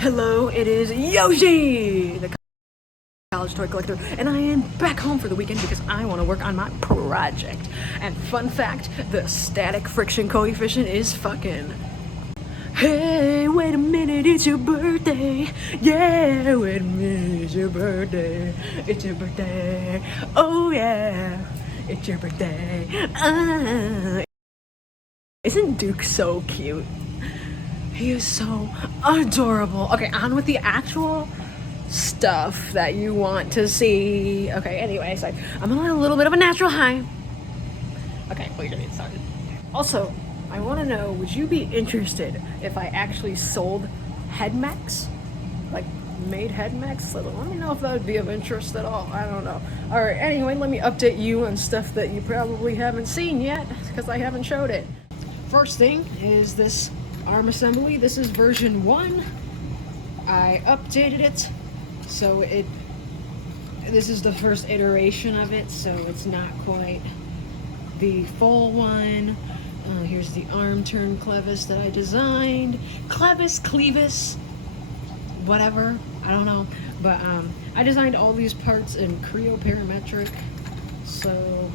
Hello, it is Yoshi, the college toy collector, and I am back home for the weekend because I want to work on my project. And fun fact, the static friction coefficient is fucking. Hey, wait a minute, it's your birthday. Yeah, wait a minute, it's your birthday. It's your birthday. Oh yeah, it's your birthday. Isn't Duke so cute? He is so adorable. Okay, on with the actual stuff that you want to see. Okay, anyways, I'm on a little bit of a natural high. Okay, we're gonna get started. Also, I want to know, would you be interested if I actually sold head mechs? Like, made head mechs? Let me know if that would be of interest at all. I don't know. Alright, anyway, let me update you on stuff that you probably haven't seen yet, because I haven't showed it. First thing is this arm assembly. This is version 1. I updated it, so this is the first iteration of it, so it's not quite the full one. Here's the arm turn clevis that I designed. Clevis, whatever, I don't know. But I designed all these parts in Parametric, so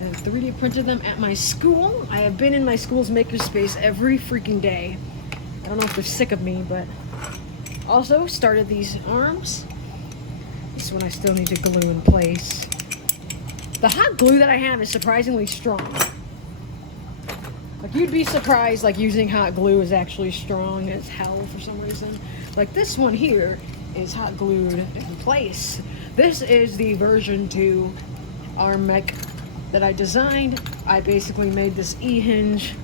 I 3D printed them at my school. I have been in my school's makerspace every freaking day. I don't know if they're sick of me, but also started these arms. This one I still need to glue in place. The hot glue that I have is surprisingly strong. Like, you'd be surprised, like, using hot glue is actually strong as hell for some reason. Like, this one here is hot glued in place. This is the version 2 arm mech that I designed. I basically made this E-hinge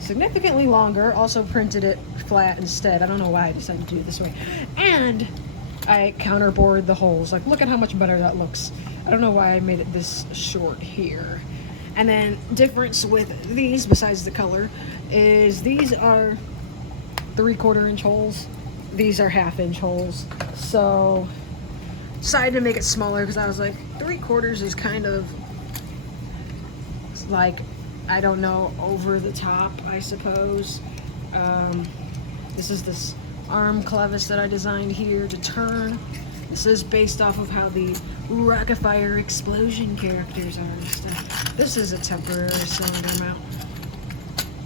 significantly longer, also printed it flat instead. I don't know why I decided to do it this way. And I counterbored the holes. Like, look at how much better that looks. I don't know why I made it this short here. And then difference with these, besides the color, is these are 3/4 inch holes. These are 1/2 inch holes. So decided to make it smaller because I was like, 3/4 is kind of like, I don't know, over the top, I suppose. This is this arm clevis that I designed here to turn. This is based off of how the Rockafire explosion characters are and stuff. This is a temporary cylinder mount.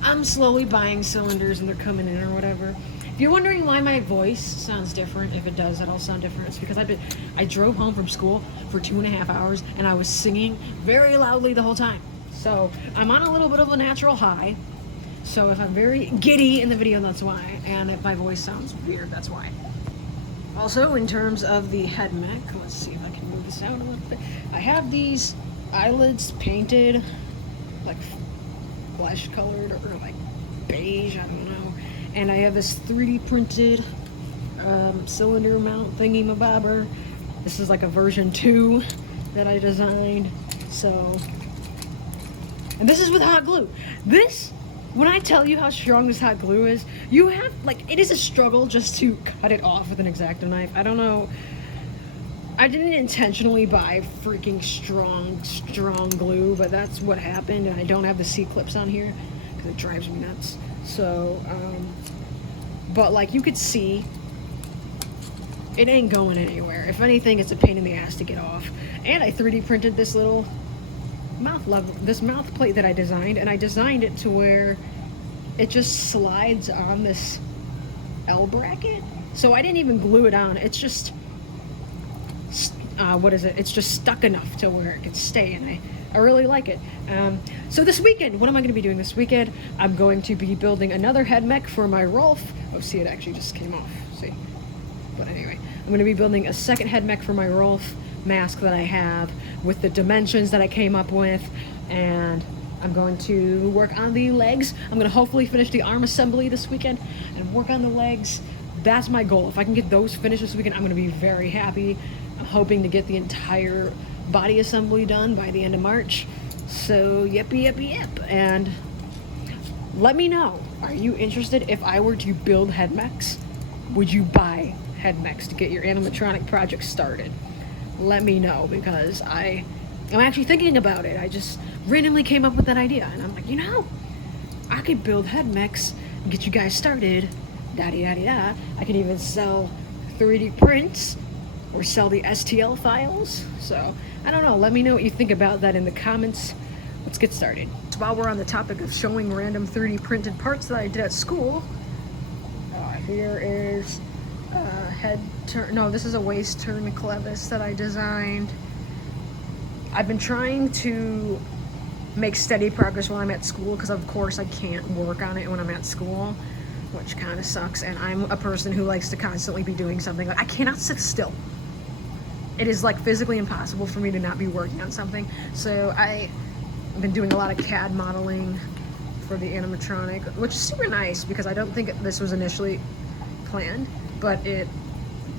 I'm slowly buying cylinders and they're coming in or whatever. If you're wondering why my voice sounds different, if it does at all sound different, it's because I drove home from school for 2.5 hours and I was singing very loudly the whole time. So I'm on a little bit of a natural high. So if I'm very giddy in the video, that's why. And if my voice sounds weird, that's why. Also, in terms of the head mech, let's see if I can move this out a little bit. I have these eyelids painted, like flesh colored or like beige, I don't know. And I have this 3D printed cylinder mount thingy-mabobber. This is like a version 2 that I designed. So, and this is with hot glue. This, when I tell you how strong this hot glue is, you have, like, it is a struggle just to cut it off with an X-Acto knife. I don't know. I didn't intentionally buy freaking strong glue, but that's what happened, and I don't have the C-clips on here because it drives me nuts. So, but like, you could see, it ain't going anywhere. If anything, it's a pain in the ass to get off. And I 3D printed this little this mouth plate that I designed, and I designed it to where it just slides on this L bracket. So I didn't even glue it on. It's just it's just stuck enough to where it can stay, and I really like it. So this weekend, what am I going to be doing this weekend? I'm going to be building another head mech for my Rolf. Oh, see, it actually just came off. See? But anyway, I'm going to be building a second head mech for my Rolf mask that I have with the dimensions that I came up with, and I'm going to work on the legs. I'm going to hopefully finish the arm assembly this weekend and work on the legs. That's my goal. If I can get those finished this weekend, I'm going to be very happy. I'm hoping to get the entire body assembly done by the end of March. So yep. And let me know, are you interested if I were to build head mechs? Would you buy head mechs to get your animatronic project started? Let me know, because I'm actually thinking about it. I just randomly came up with that idea, and I'm like, I could build head mechs and get you guys started da-di-da-di-da. I can even sell 3D prints or sell the STL files. So, I don't know. Let me know what you think about that in the comments. Let's get started. While we're on the topic of showing random 3D printed parts that I did at school, here is a head turn. No, this is a waist turn clevis that I designed. I've been trying to make steady progress while I'm at school because, of course, I can't work on it when I'm at school, which kind of sucks. And I'm a person who likes to constantly be doing something. Like, I cannot sit still. It is like physically impossible for me to not be working on something. So I've been doing a lot of CAD modeling for the animatronic, which is super nice because I don't think this was initially planned, but it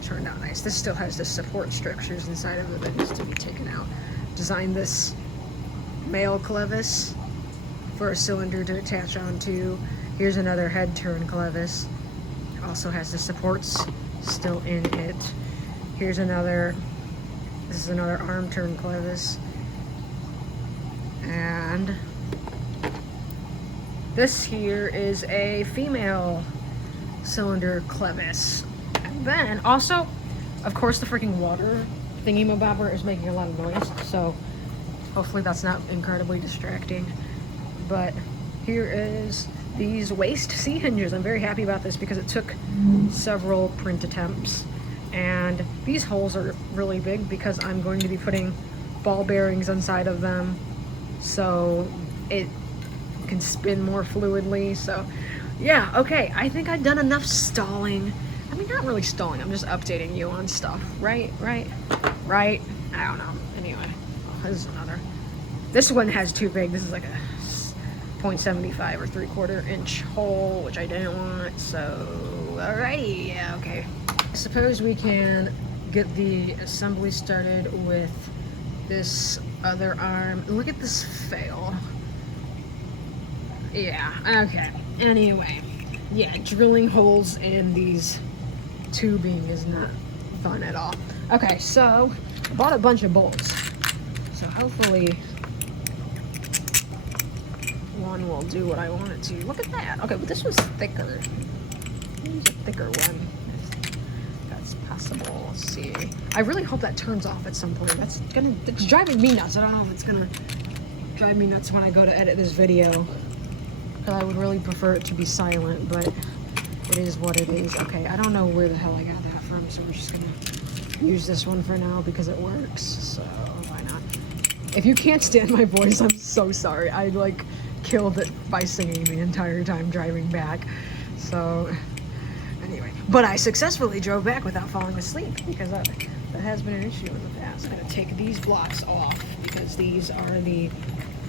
turned out nice. This still has the support structures inside of it that needs to be taken out. Designed this male clevis for a cylinder to attach onto. Here's another head turn clevis. It also has the supports still in it. Here's another, this is another arm turn clevis. And this here is a female cylinder clevis. And then also, of course, the freaking water thingy-mabobber is making a lot of noise, so hopefully that's not incredibly distracting. But here is these waist C-hinges. I'm very happy about this because it took several print attempts. And these holes are really big because I'm going to be putting ball bearings inside of them so it can spin more fluidly. So yeah, okay, I think I've done enough stalling. I mean, not really stalling, I'm just updating you on stuff, right? I don't know. Anyway, this is another. This one has too big. This is like a 0.75 or 3/4 inch hole, which I didn't want, so alrighty, yeah, okay. I suppose we can get the assembly started with this other arm. Look at this fail. Yeah, okay. Anyway, yeah, drilling holes in these tubing is not fun at all. Okay, so I bought a bunch of bolts. So hopefully one will do what I want it to. Look at that. Okay, but this was thicker. Use a thicker one. If that's possible. Let's see. I really hope that turns off at some point. It's driving me nuts. I don't know if it's gonna drive me nuts when I go to edit this video. I would really prefer it to be silent, but it is what it is. Okay, I don't know where the hell I got that from, so we're just gonna use this one for now because it works, so why not? If you can't stand my voice, I'm so sorry. I like killed it by singing the entire time driving back. So anyway, but I successfully drove back without falling asleep because that has been an issue in the past. I'm gonna take these blocks off because these are the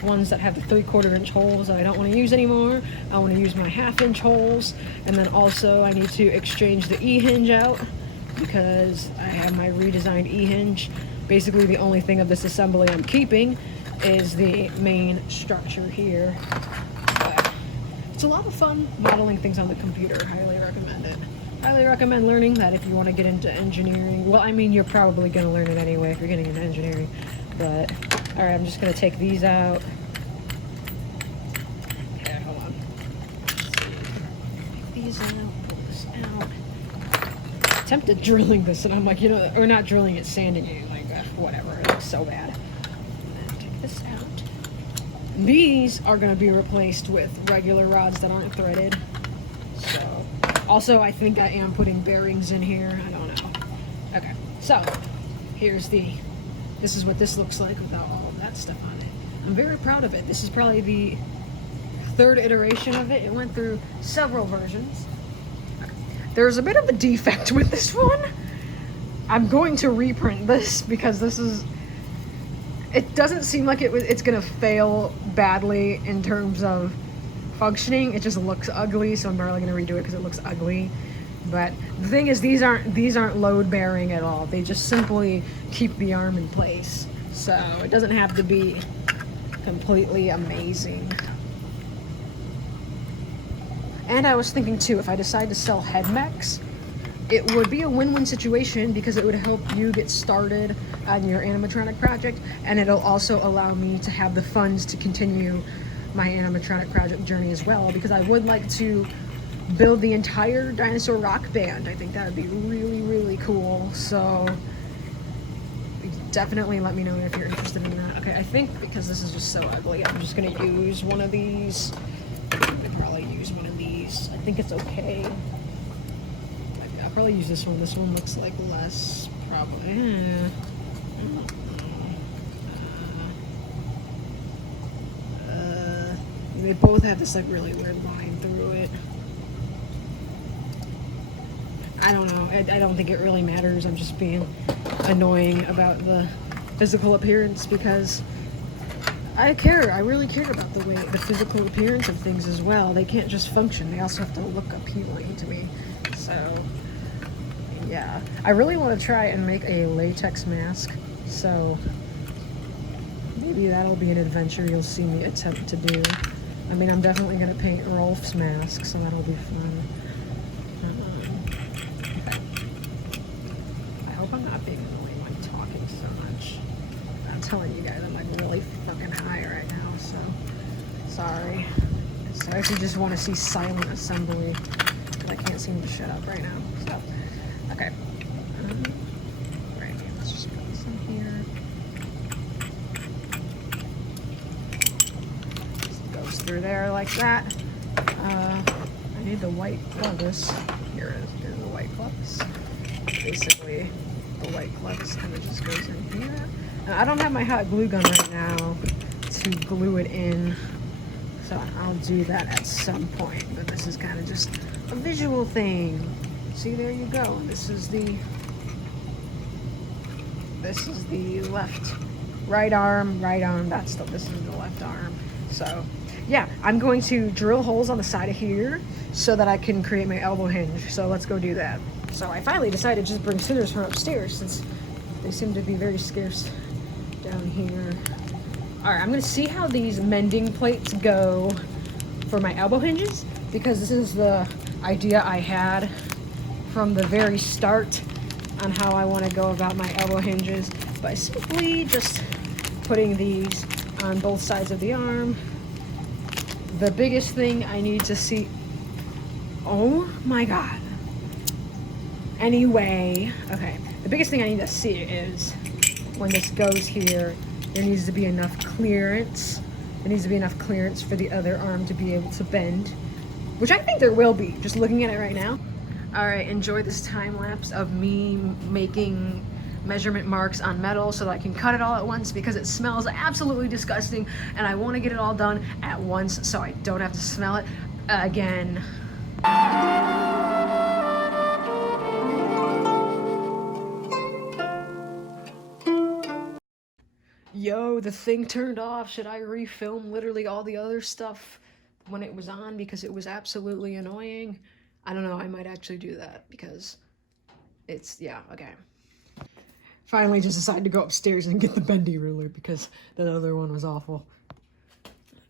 ones that have the 3/4 inch holes that I don't want to use anymore. I want to use my 1/2 inch holes, and then also I need to exchange the E-hinge out because I have my redesigned E-hinge. Basically the only thing of this assembly I'm keeping is the main structure here. But it's a lot of fun modeling things on the computer. Highly recommend it. Highly recommend learning that if you want to get into engineering. Well, I mean, you're probably going to learn it anyway if you're getting into engineering, but alright, I'm just going to take these out. Okay, hold on. Let's see. Take these out, pull this out. Attempted drilling this, and I'm like, you know, or not drilling it, sanding it. Like, whatever. It looks so bad. And then take this out. These are going to be replaced with regular rods that aren't threaded. So, also, I think I am putting bearings in here. I don't know. Okay, so here's this is what this looks like without all of that stuff on it. I'm very proud of it. This is probably the 3rd iteration of it. It went through several versions. There's a bit of a defect with this one. I'm going to reprint this because this is, it doesn't seem like it's gonna fail badly in terms of functioning. It just looks ugly, so I'm barely gonna redo it because it looks ugly. But the thing is, these aren't load bearing at all. They just simply keep the arm in place. So it doesn't have to be completely amazing. And I was thinking too, if I decide to sell head mechs, it would be a win-win situation because it would help you get started on your animatronic project, and it'll also allow me to have the funds to continue my animatronic project journey as well, because I would like to build the entire dinosaur rock band. I think that would be really, really cool. So definitely let me know if you're interested in that. Okay, I think because this is just so ugly, I'm just gonna use one of these. I could probably use one of these. I think it's okay. I'll probably use this one. This one looks like less probably. They both have this like really weird line through it. I don't know. I don't think it really matters. I'm just being annoying about the physical appearance because I care. I really care about the physical appearance of things as well. They can't just function. They also have to look appealing to me. So, yeah. I really want to try and make a latex mask. So, maybe that'll be an adventure you'll see me attempt to do. I mean, I'm definitely going to paint Rolf's mask, so that'll be fun. Okay. I hope I'm not being annoying when talking so much. I'm telling you guys, I'm like really fucking high right now, so sorry. So I actually just want to see silent assembly because I can't seem to shut up right now. So, okay. Right, let's just put this in here. Through there like that. I need the white clevis. Here it is. Here's the white clevis. Basically, the white clevis kind of just goes in here. And I don't have my hot glue gun right now to glue it in, so I'll do that at some point. But this is kind of just a visual thing. See, there you go. This is the left, right arm. This is the left arm. So. Yeah, I'm going to drill holes on the side of here so that I can create my elbow hinge. So let's go do that. So I finally decided to just bring scissors from upstairs since they seem to be very scarce down here. All right, I'm gonna see how these mending plates go for my elbow hinges because this is the idea I had from the very start on how I want to go about my elbow hinges by simply just putting these on both sides of the arm. The biggest thing I need to see, oh my God. Anyway, okay. The biggest thing I need to see is when this goes here, there needs to be enough clearance. There needs to be enough clearance for the other arm to be able to bend, which I think there will be, just looking at it right now. All right, enjoy this time lapse of me making measurement marks on metal so that I can cut it all at once because it smells absolutely disgusting and I want to get it all done at once so I don't have to smell it again. Yo, the thing turned off. Should I refilm literally all the other stuff when it was on because it was absolutely annoying? I don't know, I might actually do that because it's, yeah, okay. Finally just decided to go upstairs and get the bendy ruler because that other one was awful.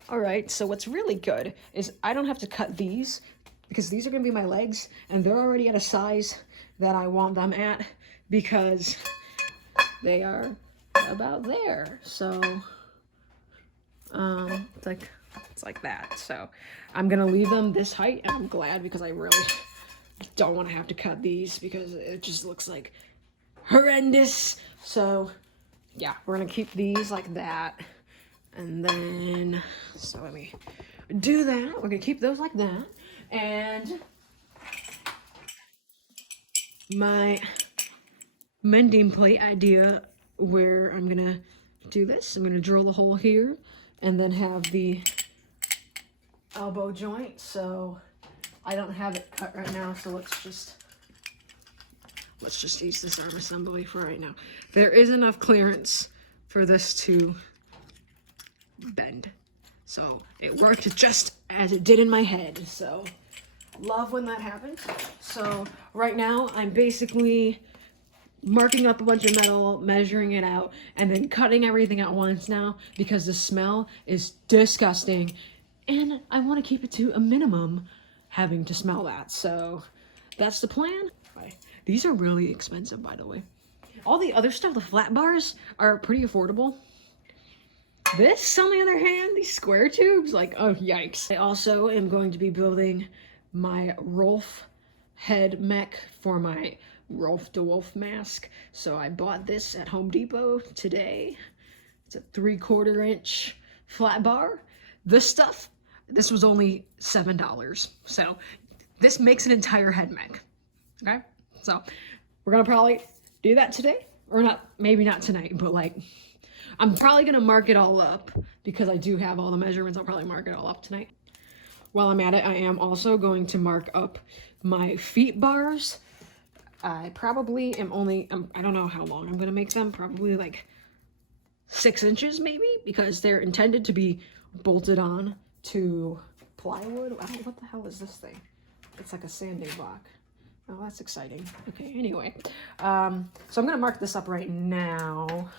All right, so what's really good is I don't have to cut these because these are gonna be my legs and they're already at a size that I want them at because they are about there. So, it's like that. So I'm gonna leave them this height and I'm glad because I really don't want to have to cut these because it just looks like horrendous. So yeah, we're gonna keep these like that, and then so let me do that. We're gonna keep those like that, and my mending plate idea where I'm gonna do this, I'm gonna drill the hole here and then have the elbow joint. So I don't have it cut right now, so let's just use this arm assembly for right now. There is enough clearance for this to bend. So it worked just as it did in my head. So love when that happens. So right now I'm basically marking up a bunch of metal, measuring it out, and then cutting everything at once now because the smell is disgusting. And I want to keep it to a minimum having to smell that. So that's the plan. These are really expensive, by the way. All the other stuff, the flat bars, are pretty affordable. This, on the other hand, these square tubes, like, oh, yikes. I also am going to be building my Rolf head mech for my Rolf the Wolf mask. So I bought this at Home Depot today. It's a 3/4 inch flat bar. This was only $7. So this makes an entire head mech. Okay, so we're gonna probably do that today, or not, maybe not tonight, but like I'm probably gonna mark it all up because I do have all the measurements. I'll probably mark it all up tonight. While I'm at it, I am also going to mark up my feet bars. I probably am only, I don't know how long I'm gonna make them, probably like 6 inches maybe, because they're intended to be bolted on to plywood. What the hell is this thing? It's like a sanding block. Oh, that's exciting. Okay, anyway. So I'm gonna mark this up right now.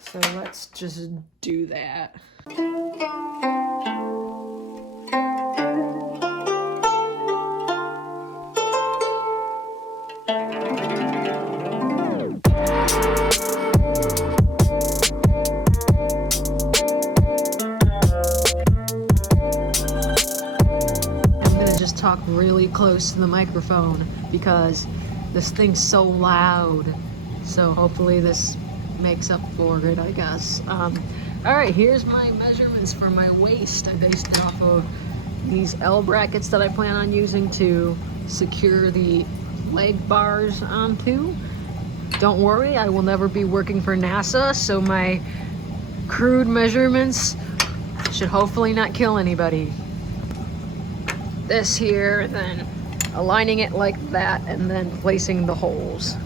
So let's just do that. Talk really close to the microphone because this thing's so loud, so hopefully this makes up for it, I guess. All right, here's my measurements for my waist. I based it off of these L brackets that I plan on using to secure the leg bars onto. Don't worry, I will never be working for NASA, so my crude measurements should hopefully not kill anybody. This here, and then aligning it like that, and then placing the holes.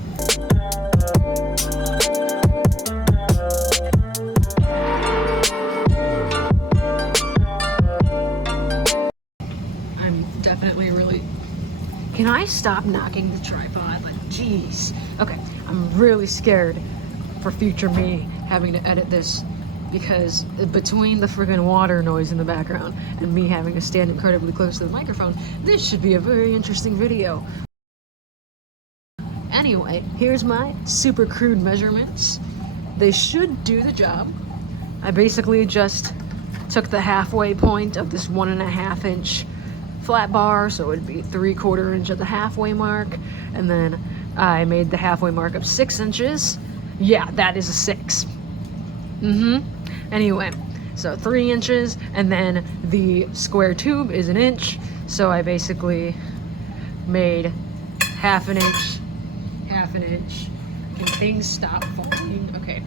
I'm definitely really... Can I stop knocking the tripod? Like, jeez. Okay, I'm really scared for future me having to edit this, because between the friggin' water noise in the background and me having to stand incredibly close to the microphone, this should be a very interesting video. Anyway, here's my super crude measurements. They should do the job. I basically just took the halfway point of this 1.5 inch flat bar, so it would be 3/4 inch at the halfway mark, and then I made the halfway mark of 6 inches. Yeah, that is a 6. Anyway, so 3 inches, and then the square tube is 1 inch, so I basically made 1/2 inch, 1/2 inch. Can things stop falling? Okay,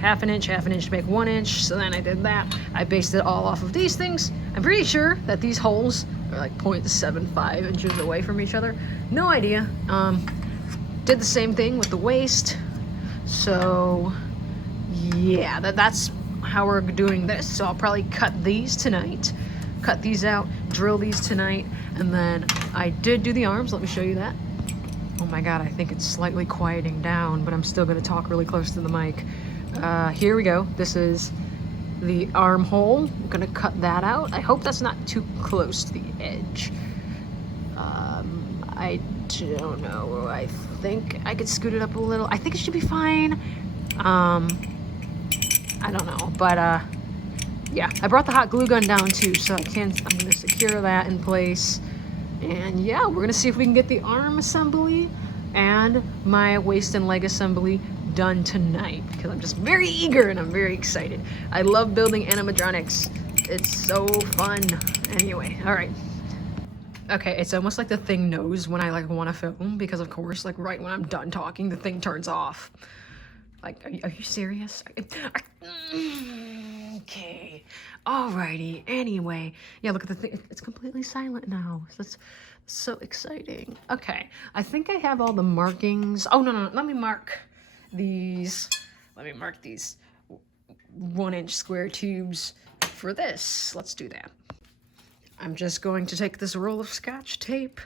1/2 inch to make 1 inch, so then I did that. I based it all off of these things. I'm pretty sure that these holes are like 0.75 inches away from each other. No idea. Did the same thing with the waist, so yeah, that's how we're doing this. So I'll probably cut these tonight, cut these out, drill these tonight, and then I did do the arms. Let me show you that. Oh my god, I think it's slightly quieting down, but I'm still going to talk really close to the mic. Here we go. This is the armhole. I'm going to cut that out. I hope that's not too close to the edge. I don't know. I think I could scoot it up a little. I think it should be fine. I don't know, but yeah, I brought the hot glue gun down too, so I'm gonna secure that in place. And yeah, we're gonna see if we can get the arm assembly and my waist and leg assembly done tonight, because I'm just very eager and I'm very excited. I love building animatronics. It's so fun. Anyway, all right. Okay, it's almost like the thing knows when I like want to film, because of course, like right when I'm done talking, the thing turns off. Like, are you serious? Okay, alrighty. Anyway, yeah, look at the thing. It's completely silent now. That's so exciting. Okay, I think I have all the markings. Oh, no. Let me mark these. Let me mark these 1 inch square tubes for this. Let's do that. I'm just going to take this roll of Scotch tape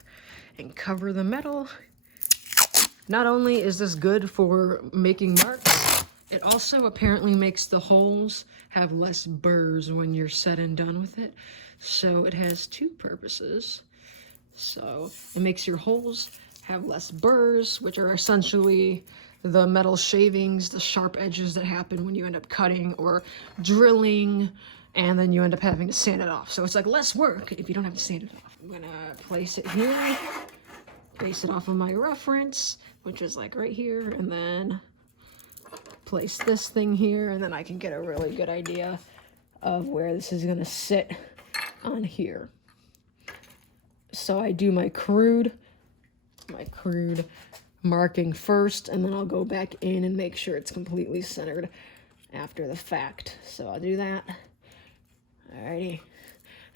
and cover the metal. Not only is this good for making marks, it also apparently makes the holes have less burrs when you're said and done with it. So it has 2 purposes. So it makes your holes have less burrs, which are essentially the metal shavings, the sharp edges that happen when you end up cutting or drilling and then you end up having to sand it off. So it's like less work if you don't have to sand it off. I'm gonna place it here, base it off of my reference, which is like right here, and then place this thing here, and then I can get a really good idea of where this is gonna sit on here. So I do my crude marking first, and then I'll go back in and make sure it's completely centered after the fact. So I'll do that. Alrighty.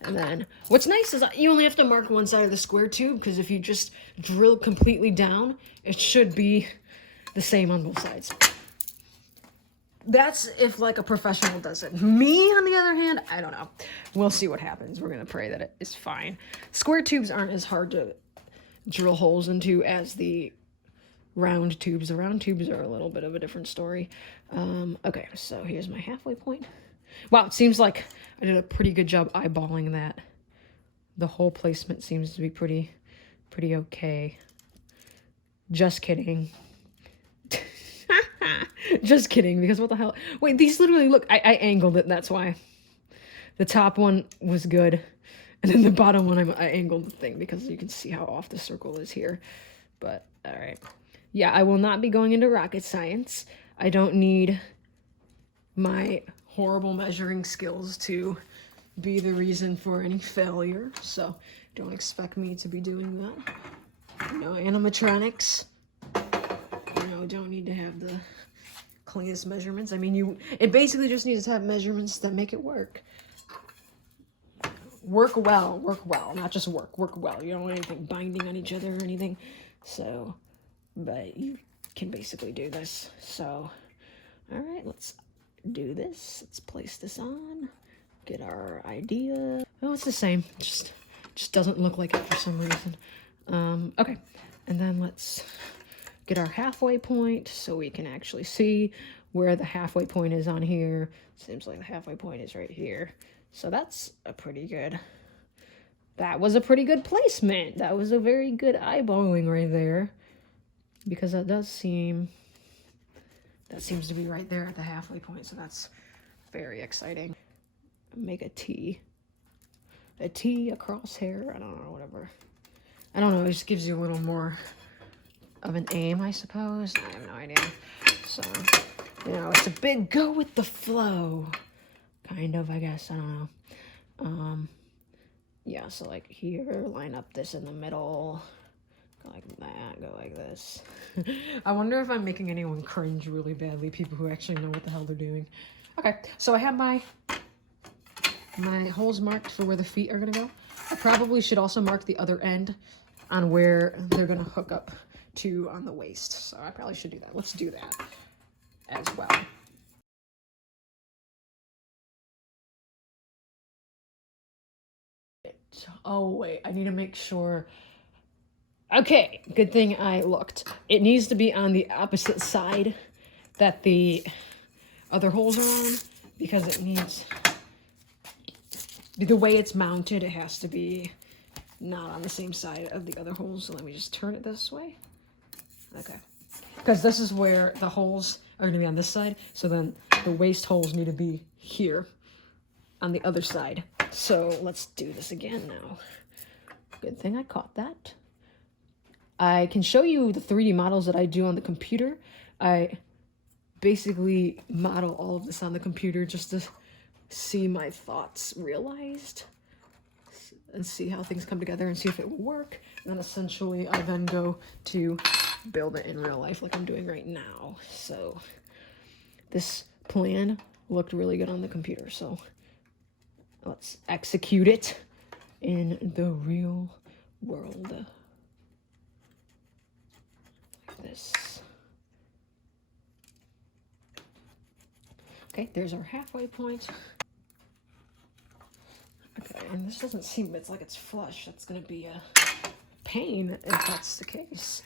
And then what's nice is you only have to mark one side of the square tube, because if you just drill completely down, it should be the same on both sides. That's if like a professional does it. Me, on the other hand, I don't know. We'll see what happens. We're gonna pray that it is fine. Square tubes aren't as hard to drill holes into as the round tubes. The round tubes are a little bit of a different story. Okay, so here's my halfway point. Wow, it seems like I did a pretty good job eyeballing that. The hole placement seems to be pretty okay. Just kidding. Just kidding, because what the hell? Wait, these literally look, I angled it, that's why. The top one was good, and then the bottom one I angled the thing, because you can see how off the circle is here. But, alright. Yeah, I will not be going into rocket science. I don't need my horrible measuring skills to be the reason for any failure, so don't expect me to be doing that. No animatronics. No, don't need to have the cleanest measurements. I mean, it basically just needs to have measurements that make it work. Work well, not just work well. You don't want anything binding on each other or anything. So, but you can basically do this. So, all right, let's do this. Let's place this on, get our idea. Oh, it's the same. Just doesn't look like it for some reason. Okay, and then let's get our halfway point so we can actually see where the halfway point is on here. Seems like the halfway point is right here. So that's a pretty good, that was a pretty good placement. That was a very good eyeballing right there, because that seems to be right there at the halfway point. So that's very exciting. Make a T, a crosshair, I don't know, whatever. I don't know, it just gives you a little more of an aim, I suppose. I have no idea. So, you know, it's a big go with the flow, kind of, I guess. I don't know. Yeah, so like here, line up this in the middle, go like that, go like this. I wonder if I'm making anyone cringe really badly, people who actually know what the hell they're doing. Okay, so I have my holes marked for where the feet are gonna go. I probably should also mark the other end on where they're gonna hook up to on the waist. So I probably should do that. Let's do that as well. Oh wait, I need to make sure. Okay, good thing I looked. It needs to be on the opposite side that the other holes are on, because it needs, the way it's mounted, it has to be not on the same side of the other holes. So let me just turn it this way. Okay, because this is where the holes are going to be on this side, so then the waist holes need to be here on the other side. So let's do this again now. Good thing I caught that. I can show you the 3D models that I do on the computer. I basically model all of this on the computer just to see my thoughts realized and see how things come together and see if it will work. And then essentially I then go to build it in real life like I'm doing right now. So this plan looked really good on the computer, so let's execute it in the real world. Like this. Okay, there's our halfway point. Okay, and this doesn't seem, it's like it's flush. That's gonna be a pain if that's the case.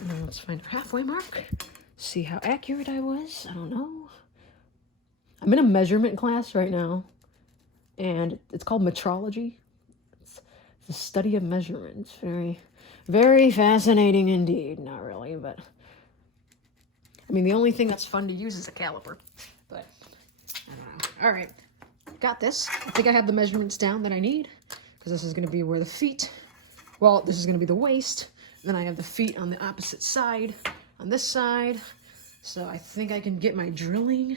And then let's find our halfway mark. See how accurate I was. I don't know. I'm in a measurement class right now, and it's called metrology. It's the study of measurements. Very, very fascinating indeed. Not really, but I mean, the only thing that's fun to use is a caliper. But I don't know. All right. got this. I think I have the measurements down that I need, because this is going to be where the feet, well, this is going to be the waist. Then I have the feet on the opposite side, on this side. So I think I can get my drilling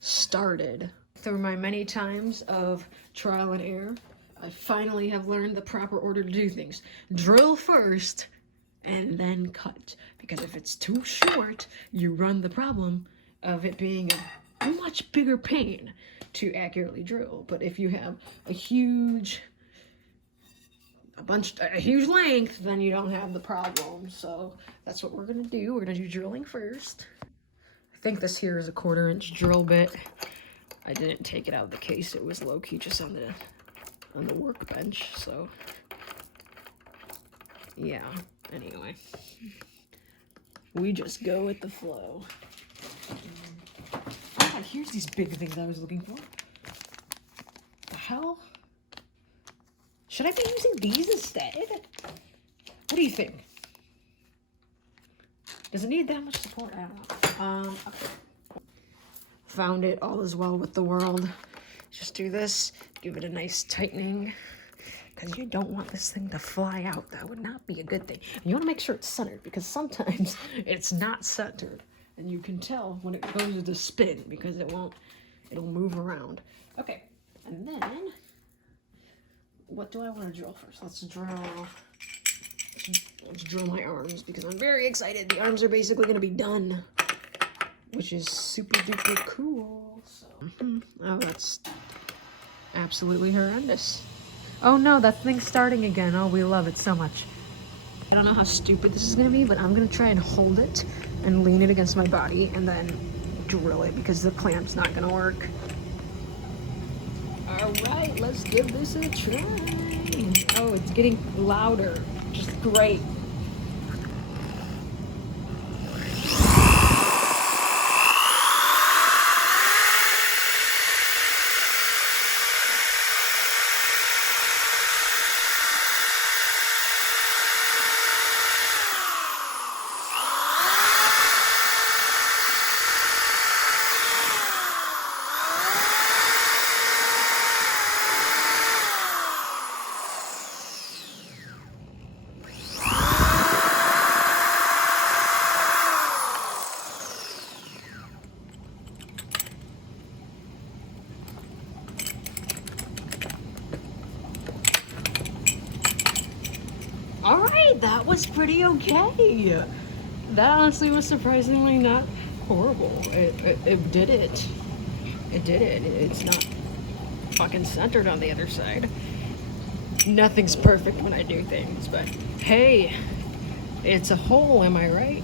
started. Through my many times of trial and error, I finally have learned the proper order to do things. Drill first, and then cut. Because if it's too short, you run the problem of it being a much bigger pain to accurately drill. But if you have a huge length, then you don't have the problem. So that's what we're gonna do. We're gonna do drilling first. I think this here is a 1/4-inch drill bit. I didn't take it out of the case. It was low-key just on the workbench. So yeah. Anyway, we just go with the flow. Oh, here's these big things I was looking for. The hell? Should I be using these instead? What do you think? Does it need that much support? I don't know. Okay. Found it. All is well with the world. Just do this. Give it a nice tightening. Because you don't want this thing to fly out. That would not be a good thing. And you want to make sure it's centered, because sometimes it's not centered. And you can tell when it goes to spin, because it'll move around. Okay, and then, what do I want to drill first? Let's drill my arms, because I'm very excited. The arms are basically going to be done, which is super duper cool. So, oh, that's absolutely horrendous. Oh no, that thing's starting again. Oh, we love it so much. I don't know how stupid this is gonna be, but I'm gonna try and hold it and lean it against my body and then drill it, because the clamp's not gonna work. All right, let's give this a try. Oh, it's getting louder. Just great. Alright, that was pretty okay. That honestly was surprisingly not horrible. It did it. It did it. It's not fucking centered on the other side. Nothing's perfect when I do things, but hey, it's a hole, am I right?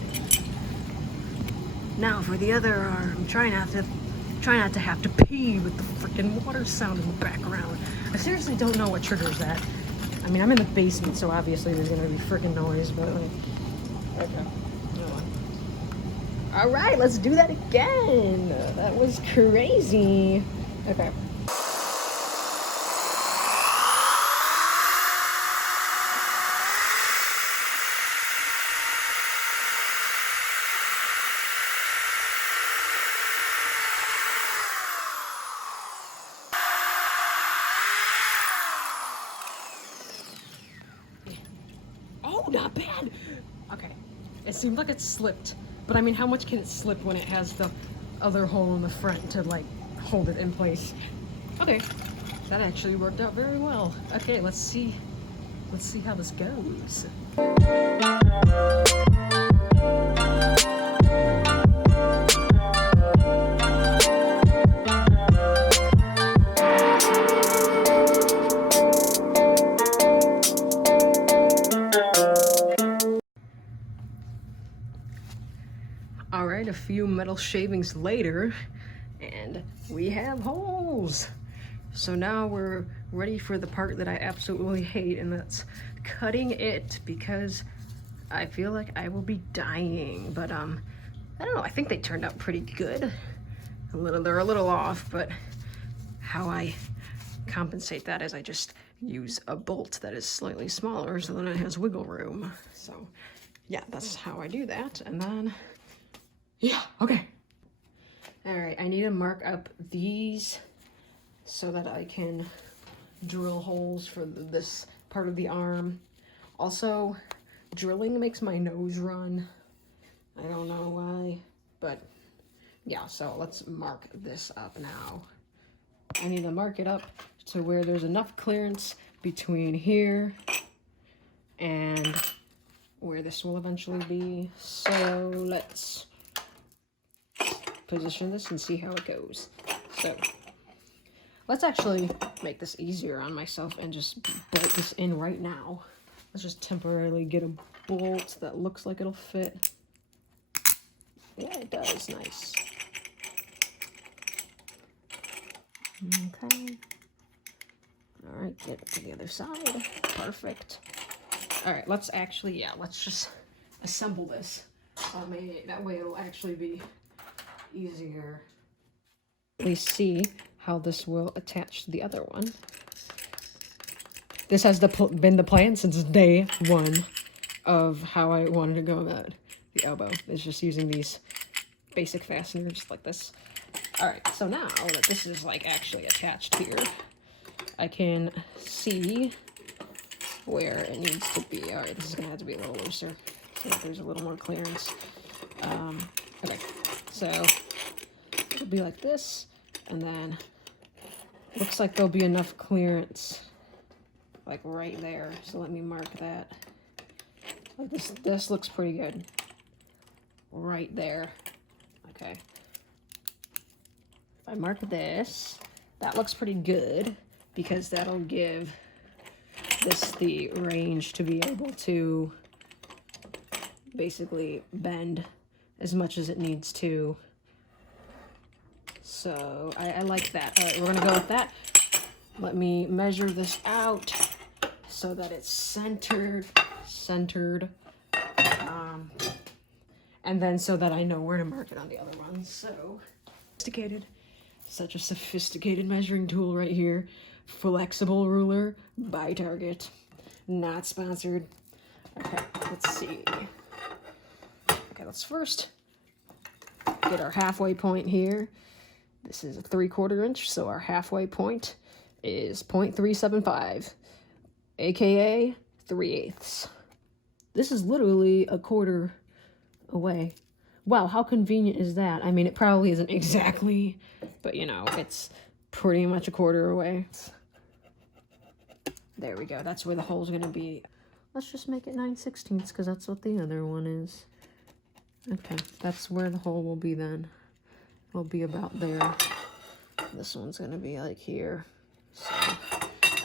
Now for the other arm, try not to have to pee with the freaking water sound in the background. I seriously don't know what triggers that. I mean, I'm in the basement, so obviously there's gonna be freaking noise, but like, okay. All right, let's do that again. That was crazy. Okay. Oh, not bad. Okay, it seemed like it slipped, but I mean, how much can it slip when it has the other hole in the front to like hold it in place? Okay, that actually worked out very well. Okay, let's see how this goes. All right, a few metal shavings later, and we have holes. So now we're ready for the part that I absolutely hate, and that's cutting it, because I feel like I will be dying. But I don't know, I think they turned out pretty good. They're a little off, but how I compensate that is I just use a bolt that is slightly smaller so that it has wiggle room. So yeah, that's how I do that. And then yeah, okay. All right, I need to mark up these so that I can drill holes for this part of the arm. Also, drilling makes my nose run. I don't know why, but yeah, so let's mark this up now. I need to mark it up to where there's enough clearance between here and where this will eventually be. So let's position this and see how it goes. So let's actually make this easier on myself and just bolt this in right now. Let's just temporarily get a bolt that looks like it'll fit. Yeah, it does. Nice. Okay. All right, get it to the other side. Perfect. All right, let's actually, let's just assemble this. That way it'll actually be easier. Please see how this will attach to the other one. This has been the plan since day one of how I wanted to go about the elbow. It's just using these basic fasteners like this. All right, so now that this is like actually attached here, I can see where it needs to be. All right, this is gonna have to be a little looser so that there's a little more clearance. Okay, so it'll be like this, and then looks like there'll be enough clearance like right there. So let me mark that. Like this looks pretty good. Right there. Okay. If I mark this, that looks pretty good because that'll give this the range to be able to basically bend as much as it needs to. So I like that. All right, we're gonna go with that. Let me measure this out so that it's centered, and then so that I know where to mark it on the other one. So sophisticated, such a sophisticated measuring tool right here. Flexible ruler by Target, not sponsored. Okay, let's see. Okay, let's first get our halfway point here. This is a 3/4 inch, so our halfway point is 0.375, aka 3/8. This is literally a quarter away. Wow, how convenient is that? I mean, it probably isn't exactly, but you know, it's pretty much a quarter away. There we go. That's where the hole's gonna be. Let's just make it 9/16 because that's what the other one is. Okay, that's where the hole will be then. It'll be about there. This one's gonna be like here. So,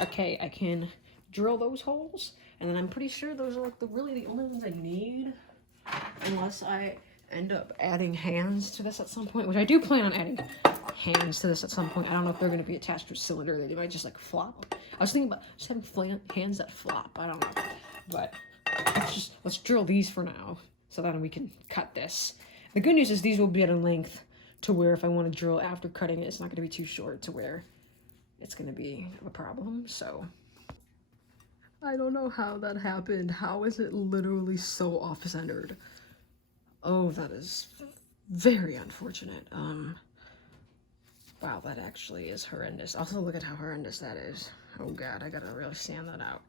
okay, I can drill those holes, and then I'm pretty sure those are like really the only ones I need, unless I end up adding hands to this at some point, which I do plan on adding hands to this at some point. I don't know if they're going to be attached to a cylinder, they might just like flop. I was thinking about just having hands that flop. I don't know, but let's drill these for now so that we can cut this. The good news is these will be at a length to where if I want to drill after cutting it, it's not going to be too short to where it's going to be a problem. So I don't know how that happened. How is it literally so off-centered? Oh, that is very unfortunate. Wow, that actually is horrendous. Also, look at how horrendous that is. Oh God, I gotta really sand that out.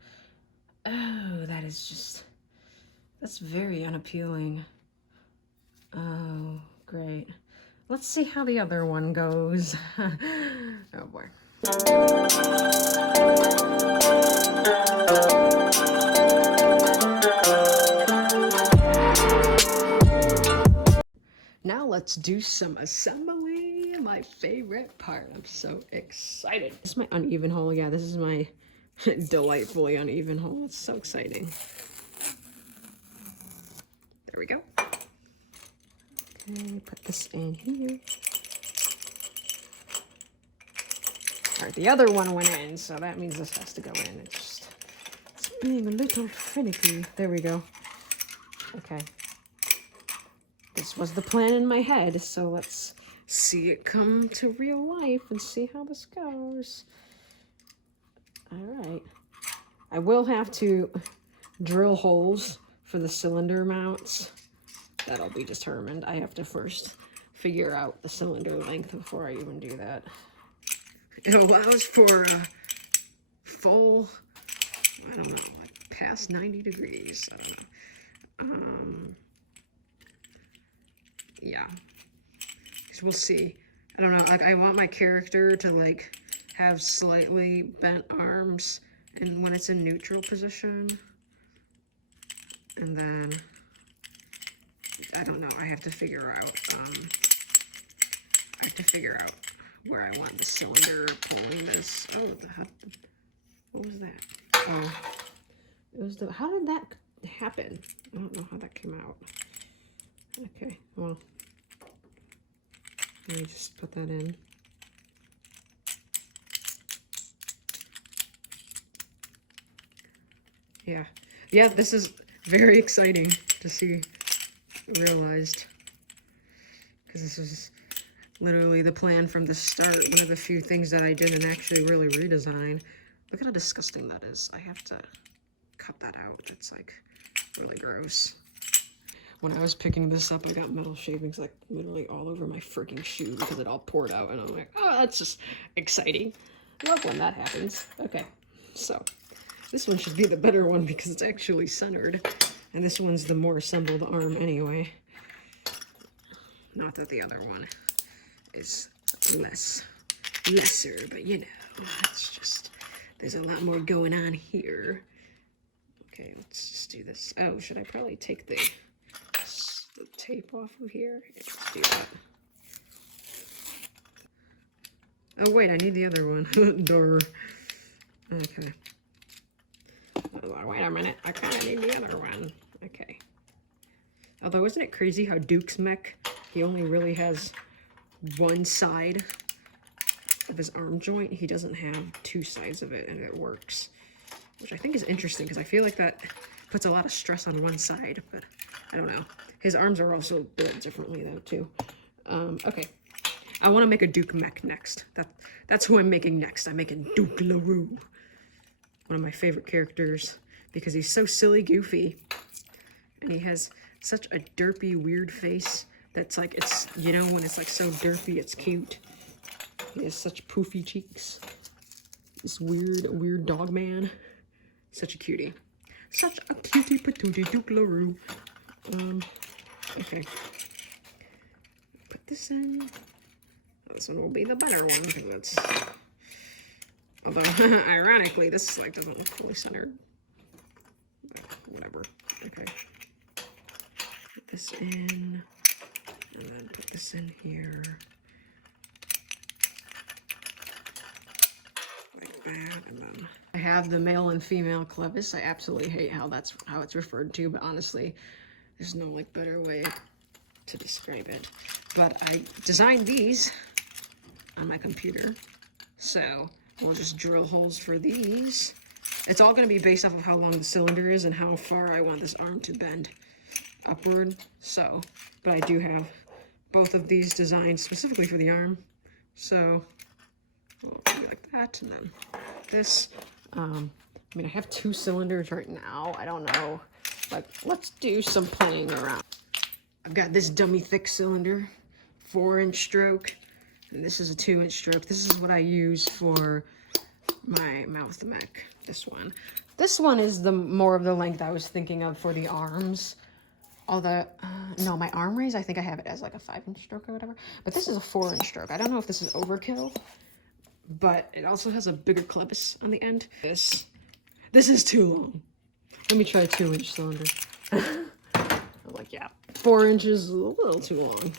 Oh, that is just, that's very unappealing. Oh, great. Let's see how the other one goes. Oh boy. Now let's do some assembly, my favorite part. I'm so excited. This is my uneven hole. Yeah, this is my delightfully uneven hole. It's so exciting. There we go. Okay, put this in here. All right, the other one went in, so that means this has to go in. It's being a little finicky. There we go. Okay. This was the plan in my head, so let's see it come to real life and see how this goes. All right. I will have to drill holes for the cylinder mounts. That'll be determined. I have to first figure out the cylinder length before I even do that. It allows for full, I don't know, like past 90 degrees. I don't know. Yeah, because we'll see. I don't know. Like, I want my character to like have slightly bent arms, and when it's in neutral position, and then I don't know. I have to figure out. I have to figure out where I want the cylinder pulling this. Oh, what was that? Oh, it was the. How did that happen? I don't know how that came out. Okay, well, let me just put that in. Yeah, this is very exciting to see realized, because this was literally the plan from the start. One of the few things that I didn't actually really redesign. Look at how disgusting that is. I have to cut that out. It's like really gross. When I was picking this up, I got metal shavings like literally all over my freaking shoe because it all poured out, and I'm like, oh, that's just exciting. Love when that happens. Okay, so this one should be the better one because it's actually centered, and this one's the more assembled arm anyway. Not that the other one is lesser, but you know, it's just, there's a lot more going on here. Okay, let's just do this. Oh, should I probably take the tape off of here? Yeah, let's do that. Oh wait, I need the other one. Durr. Okay. Oh, wait a minute, I kind of need the other one. Okay. Although, isn't it crazy how Duke's mech, he only really has one side of his arm joint. He doesn't have two sides of it, and it works. Which I think is interesting, because I feel like that puts a lot of stress on one side, but I don't know. His arms are also built differently, though, too. Okay. I want to make a Duke mech next. That's who I'm making next. I'm making Duke LaRue. One of my favorite characters, because he's so silly goofy. And he has such a derpy, weird face that's like, it's, you know, when it's like so derpy, it's cute. He has such poofy cheeks. This weird dog man. Such a cutie. Such a cutie patootie Duke LaRue. Okay. Put this in. This one will be the better one, because that's, although ironically this like doesn't look fully centered, but whatever. Okay, put this in, and then put this in here like that, and then I have the male and female clevis. I absolutely hate how it's referred to, but honestly there's no like better way to describe it. But I designed these on my computer, so we'll just drill holes for these. It's all going to be based off of how long the cylinder is and how far I want this arm to bend upward. So, but I do have both of these designed specifically for the arm, so we'll do like that. And then this, I mean, I have two cylinders right now. I don't know, like, let's do some playing around. I've got this dummy thick cylinder, 4-inch stroke, and this is a 2-inch stroke. This is what I use for my mouth mech, this one. This one is the more of the length I was thinking of for the arms. Although, no, my arm raise, I think I have it as like a 5-inch stroke or whatever. But this is a 4-inch stroke. I don't know if this is overkill, but it also has a bigger clevis on the end. This is too long. Let me try a 2-inch cylinder. I'm like, yeah, 4 inches is a little too long.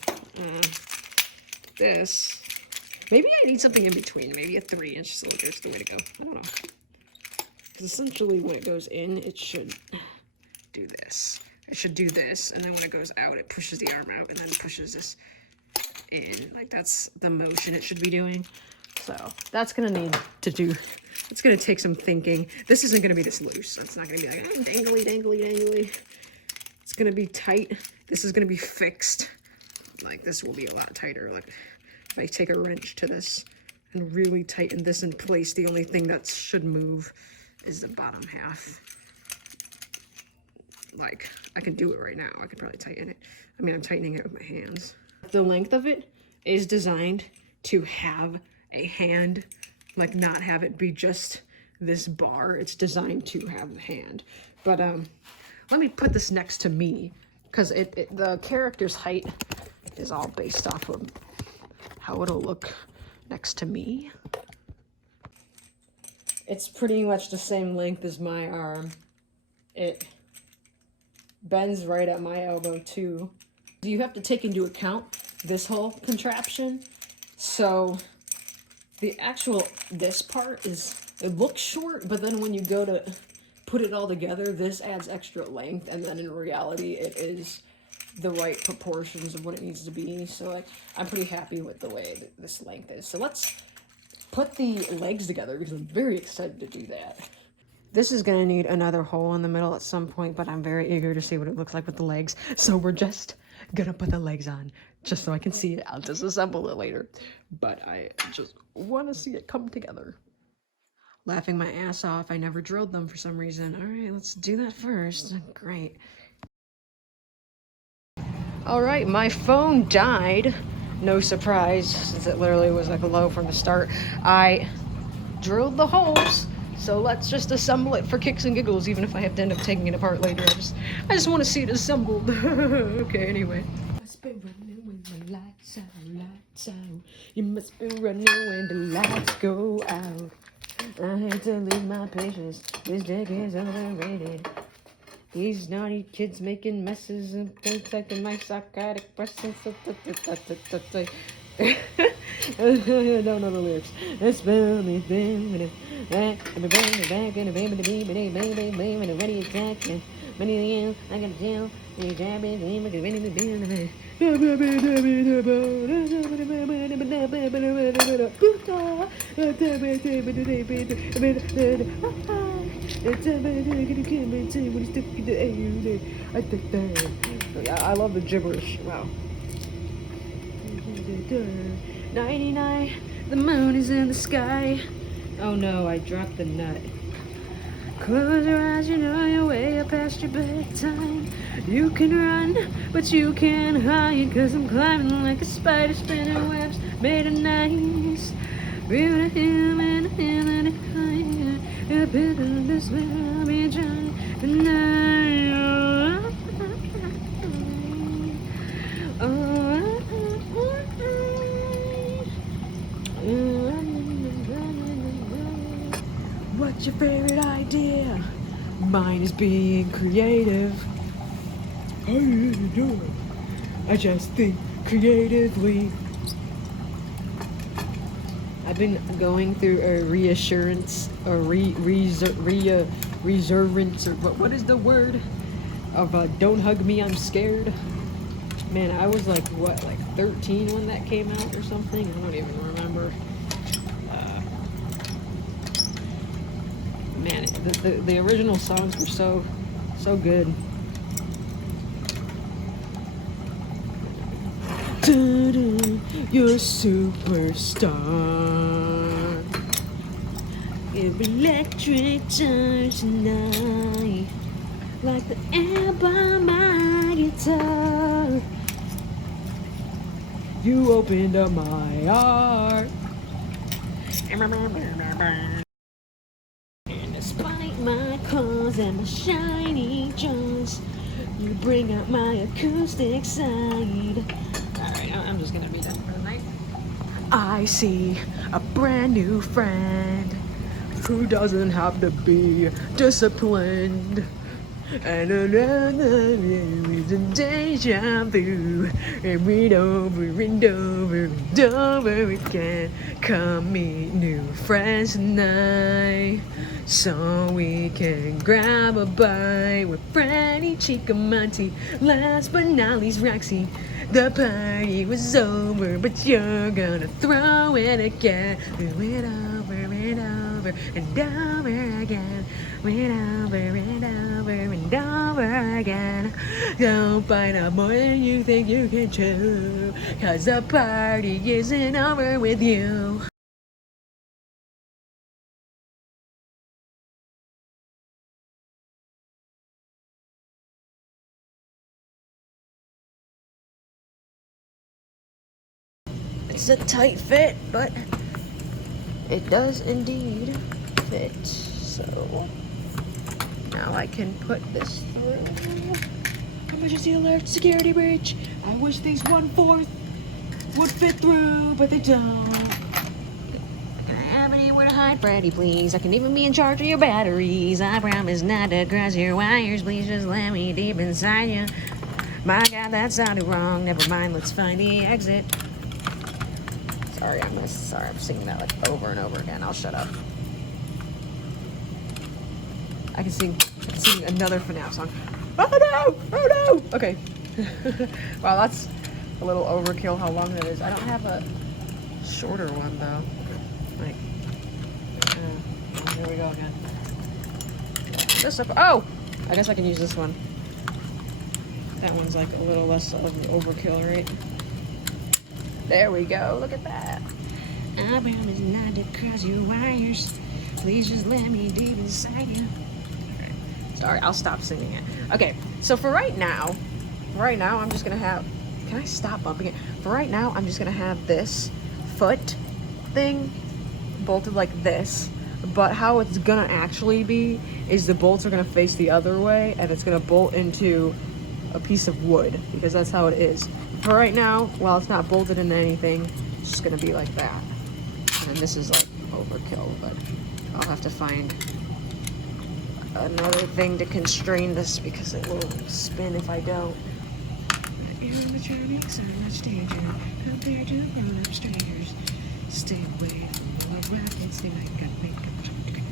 This, maybe I need something in between. Maybe a 3-inch cylinder is the way to go. I don't know. Because essentially when it goes in, it should do this. It should do this, and then when it goes out, it pushes the arm out and then pushes this in. Like, that's the motion it should be doing. So that's gonna need to do, it's gonna take some thinking. This isn't gonna be this loose. It's not gonna be like, oh, dangly, dangly, dangly. It's gonna be tight. This is gonna be fixed. Like, this will be a lot tighter. Like, if I take a wrench to this and really tighten this in place, the only thing that should move is the bottom half. Like, I can do it right now. I could probably tighten it. I mean, I'm tightening it with my hands. The length of it is designed to have a hand like not have it be just this bar. It's designed to have the hand. But let me put this next to me, because the character's height is all based off of how it'll look next to me. It's pretty much the same length as my arm. It bends right at my elbow too. You have to take into account this whole contraption. So this part it looks short, but then when you go to put it all together, this adds extra length, and then in reality it is the right proportions of what it needs to be. So I'm pretty happy with the way this length is. So let's put the legs together, because I'm very excited to do that. This is gonna need another hole in the middle at some point, but I'm very eager to see what it looks like with the legs. So we're just gonna put the legs on just so I can see it. I'll disassemble it later, but I just want to see it come together. Laughing my ass off, I never drilled them for some reason. All right, let's do that first. Great. All right, my phone died. No surprise, since it literally was like low from the start. I drilled the holes, so let's just assemble it for kicks and giggles, even if I have to end up taking it apart later. I just want to see it assembled. Okay, anyway. You must be running when the lights out. You must be running when the lights go out. I hate to lose my patience. This deck is overrated. These naughty kids making messes and things like my psychotic presence. I don't know the lyrics. It's only been back and back and ready attack and many years I got to jail. You grab it, you make it ready to be. I love the gibberish. Wow. 99, the moon is in the sky. Oh no, I dropped the nut. Close your eyes, you know you're way up past your bedtime. You can run, but you can't hide, 'cause I'm climbing like a spider, spinning webs made of nice. We're a human and a kind, a bit of this will be done tonight. What's your favorite idea? Mine is being creative. How do you do it? I just think creatively. I've been going through a reassurance, or reservance, or what is the word? Of don't hug me, I'm scared. Man, I was like 13 when that came out or something? I don't even remember. Man, the original songs were so good. You're a superstar. You're electric touch tonight, like the air by my guitar. You opened up my heart. And despite my claws and my shiny jaws, you bring out my acoustic side. Alright, I'm just gonna be done for the night. I see a brand new friend who doesn't have to be disciplined. And another is a deja vu, and read over and over and over again. Come meet new friends tonight, so we can grab a bite with Freddy, Chica, Monty, last but not least Roxy. The party was over, but you're gonna throw it again. Do it over and over and over again. It over and over and over again. Don't find out more than you think you can chew, 'cause the party isn't over with you. It's a tight fit, but it does indeed fit. So now I can put this through. How much is the alert security breach? I wish these 1/4 would fit through, but they don't. Can I have anywhere to hide, Freddy, please? I can even be in charge of your batteries. I promise not to cross your wires. Please just let me deep inside you. My God, that sounded wrong. Never mind, let's find the exit. Sorry, I'm singing that like over and over again. I'll shut up. I can sing another FNAF song. Oh no! Oh no! Okay. Wow, that's a little overkill how long that is. I don't have a shorter one though. Like, here we go again. This up. Oh! I guess I can use this one. That one's like a little less of overkill, right? There we go. Look at that. I promise not to cross your wires. Please just let me deep inside you. Sorry, I'll stop singing it. Okay, so for right now, I'm just gonna have. Can I stop bumping it? For right now, I'm just gonna have this foot thing bolted like this. But how it's gonna actually be is the bolts are gonna face the other way, and it's gonna bolt into a piece of wood because that's how it is. For right now, while it's not bolted into anything, it's just gonna be like that. And this is like overkill, but I'll have to find another thing to constrain this because it will spin if I don't. Animatronics are much danger compared to grown-up strangers. Stay away from the rackets, they might got makeup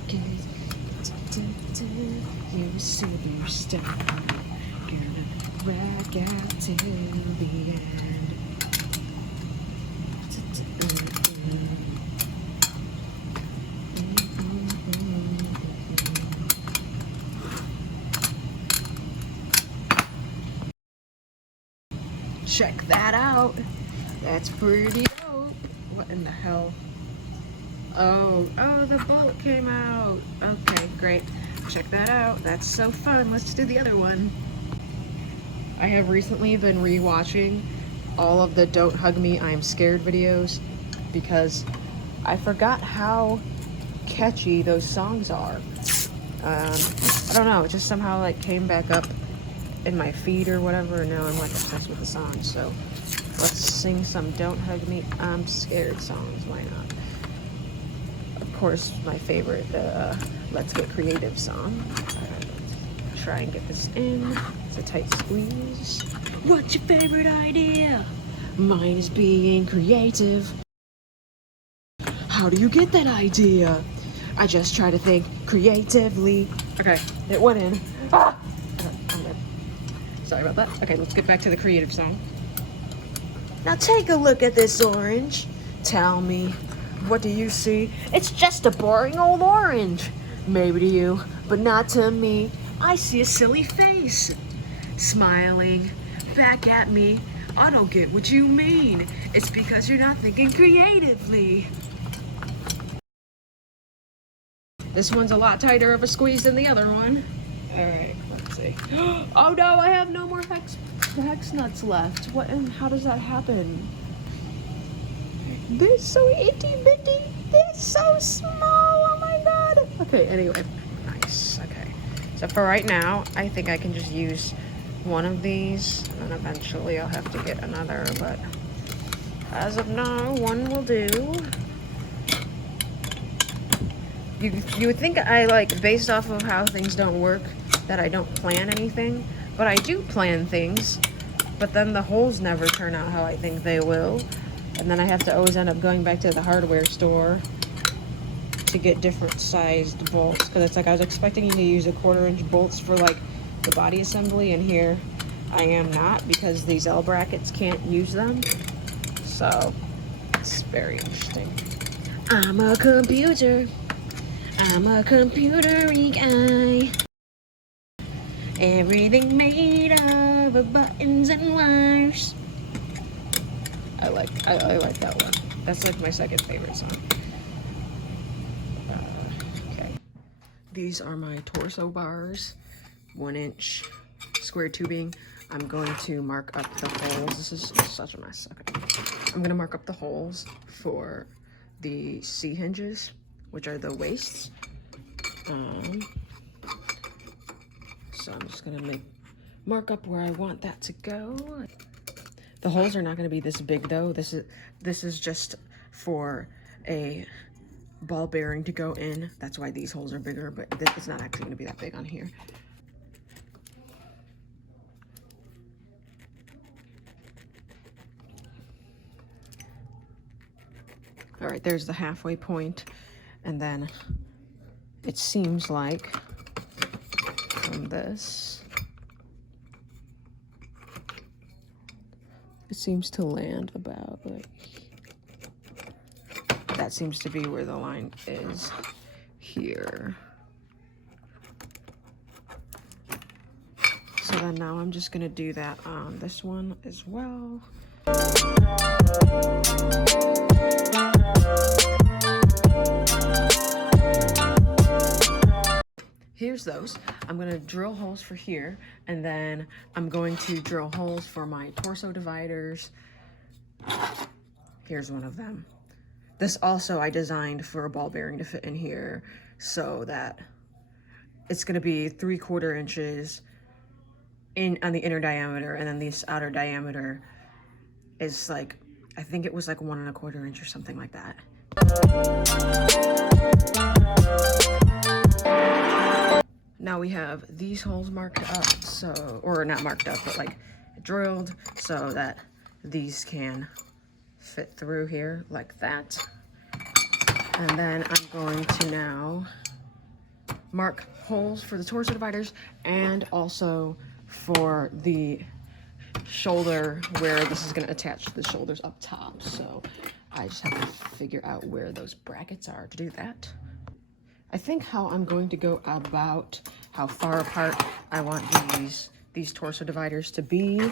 kids. You're a superstar. Gonna rock out till the end. Check that out. That's pretty dope. What in the hell? Oh, the bolt came out. Okay, great. Check that out. That's so fun. Let's do the other one. I have recently been rewatching all of the Don't Hug Me, I'm Scared videos because I forgot how catchy those songs are. I don't know, it just somehow like came back up in my feed or whatever, and now I'm like obsessed with the song. So let's sing some Don't Hug Me, I'm Scared songs. Why not? Of course, my favorite Let's Get Creative song. Try and get this in. It's a tight squeeze. What's your favorite idea? Mine is being creative. How do you get that idea? I just try to think creatively. Okay, it went in. Ah! Sorry about that. Okay, let's get back to the creative song. Now take a look at this orange. Tell me, what do you see? It's just a boring old orange. Maybe to you, but not to me. I see a silly face, smiling back at me. I don't get what you mean. It's because you're not thinking creatively. This one's a lot tighter of a squeeze than the other one. All right, let's see. Oh no, I have no more hex nuts left. What and how does that happen? They're so itty bitty. They're so small. Oh my god. Okay, anyway, nice. Okay, so for right now, I think I can just use one of these, and then eventually I'll have to get another. But as of now, one will do. You would think I like, based off of how things don't work, that I don't plan anything, but I do plan things, but then the holes never turn out how I think they will, and then I have to always end up going back to the hardware store to get different sized bolts, because it's like I was expecting you to use a 1/4 inch bolts for like the body assembly, and here I am not, because these L brackets can't use them, so it's very interesting. I'm a computer guy. Everything made of buttons and wires. I like that one. That's like my second favorite song. Okay. These are my torso bars. 1 inch square tubing. I'm going to mark up the holes. This is such a mess. Okay. I'm gonna mark up the holes for the C hinges, which are the wastes. So I'm just gonna mark up where I want that to go. The holes are not gonna be this big though. This is just for a ball bearing to go in. That's why these holes are bigger, but it's not actually gonna be that big on here. All right, there's the halfway point, and then it seems like from this, it seems to land about like, that seems to be where the line is here. So then now I'm just gonna do that on this one as well. Here's those. I'm gonna drill holes for here, and then I'm going to drill holes for my torso dividers. Here's one of them. This also I designed for a ball bearing to fit in here, so that it's gonna be 3/4 inches on the inner diameter, and then this outer diameter is like, I think it was like 1 1/4 inch or something like that. Now we have these holes marked up, so, or not marked up, but like drilled so that these can fit through here like that. And then I'm going to now mark holes for the torso dividers and also for the shoulder where this is going to attach to the shoulders up top. So I just have to figure out where those brackets are to do that. I think how I'm going to go about how far apart I want these torso dividers to be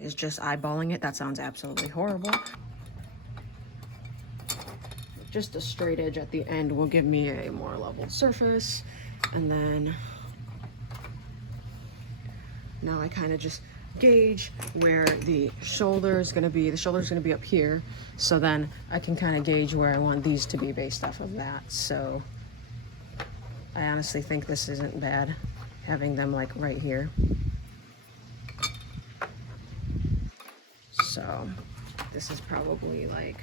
is just eyeballing it. That sounds absolutely horrible. Just a straight edge at the end will give me a more level surface. And then now I kind of just gauge where the shoulder is going to be. The shoulder is going to be up here, so then I can kind of gauge where I want these to be based off of that. So I honestly think this isn't bad, having them like right here. So this is probably like,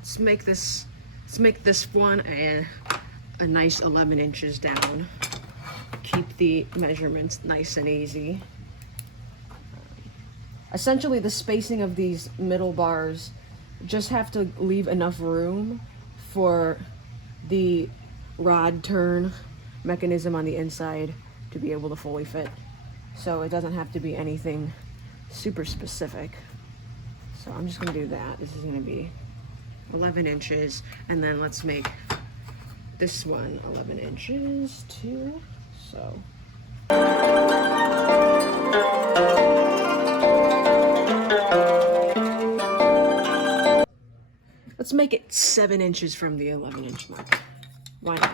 let's make this one a nice 11 inches down. Keep the measurements nice and easy. Essentially, the spacing of these middle bars just have to leave enough room for the rod turn mechanism on the inside to be able to fully fit. So it doesn't have to be anything super specific. So I'm just gonna do that. This is gonna be 11 inches, and then let's make this one 11 inches too. So let's make it 7 inches from the 11-inch mark. Why not?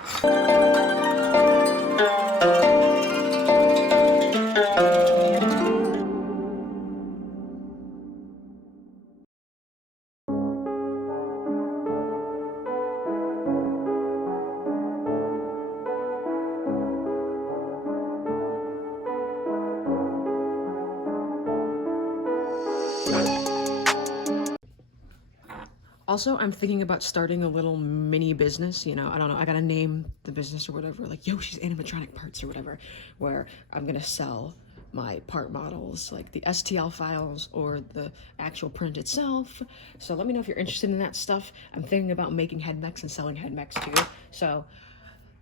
Also, I'm thinking about starting a little mini business, you know, I don't know, I gotta name the business or whatever, like Yoshi's Animatronic Parts or whatever, where I'm gonna sell my part models, like the STL files or the actual print itself. So let me know if you're interested in that stuff. I'm thinking about making head mechs and selling head mechs too. So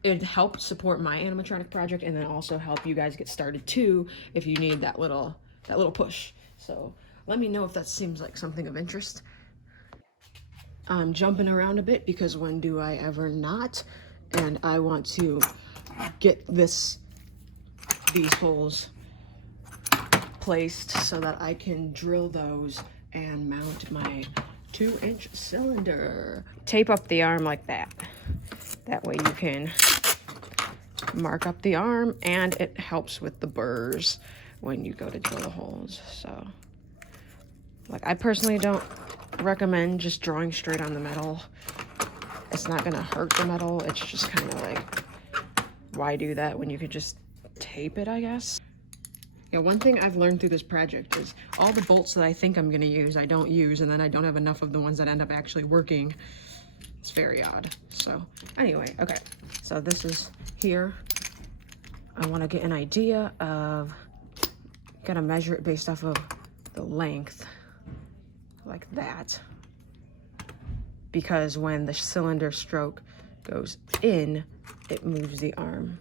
it'd help support my animatronic project, and then also help you guys get started too if you need that little push. So let me know if that seems like something of interest. I'm jumping around a bit because when do I ever not? And I want to get these holes placed so that I can drill those and mount my 2-inch cylinder. Tape up the arm like that. That way you can mark up the arm, and it helps with the burrs when you go to drill the holes. So, like, I personally don't recommend just drawing straight on the metal. It's not gonna hurt the metal. It's just kind of like, why do that when you could just tape it, I guess? Yeah, one thing I've learned through this project is all the bolts that I think I'm gonna use, I don't use, and then I don't have enough of the ones that end up actually working. It's very odd. So anyway, okay, so this is here. I want to get an idea of, gotta measure it based off of the length, like that, because when the cylinder stroke goes in, it moves the arm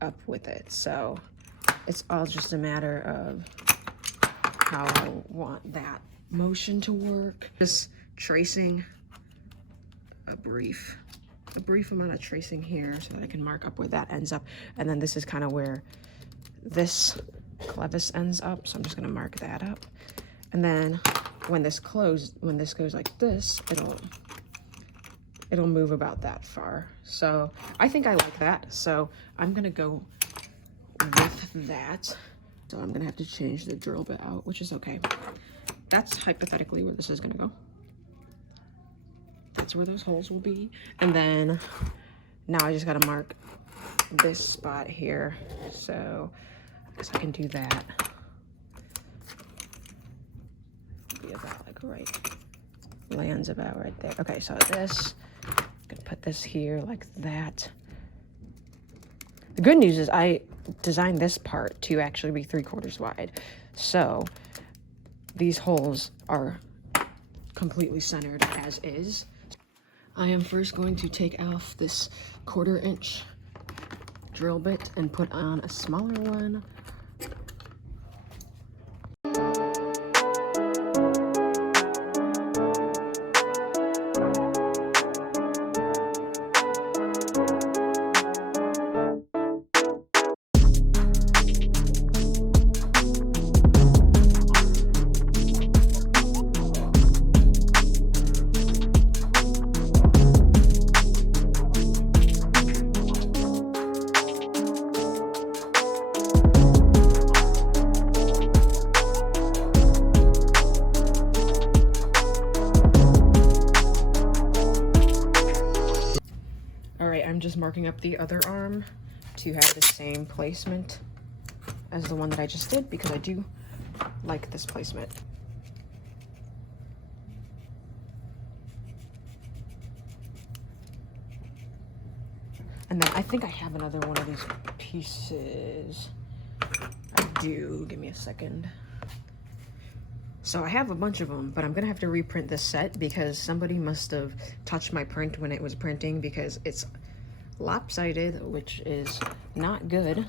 up with it. So it's all just a matter of how I want that motion to work. Just tracing a brief amount of tracing here so that I can mark up where that ends up. And then this is kind of where this clevis ends up. So I'm just gonna mark that up. And then when this goes like this, it'll move about that far. So I think I like that. So I'm gonna go with that. So I'm gonna have to change the drill bit out, which is okay. That's hypothetically where this is gonna go. That's where those holes will be. And then now I just gotta mark this spot here. So I guess I can do that. Be about like right, lands about right there. Okay, so this, I'm gonna put this here like that. The good news is I designed this part to actually be 3/4 wide. So these holes are completely centered as is. I am first going to take off this 1/4 inch drill bit and put on a smaller one. I'm just marking up the other arm to have the same placement as the one that I just did because I do like this placement. And then I think I have another one of these pieces. I do, give me a second. So I have a bunch of them, but I'm gonna have to reprint this set because somebody must have touched my print when it was printing because it's lopsided, which is not good.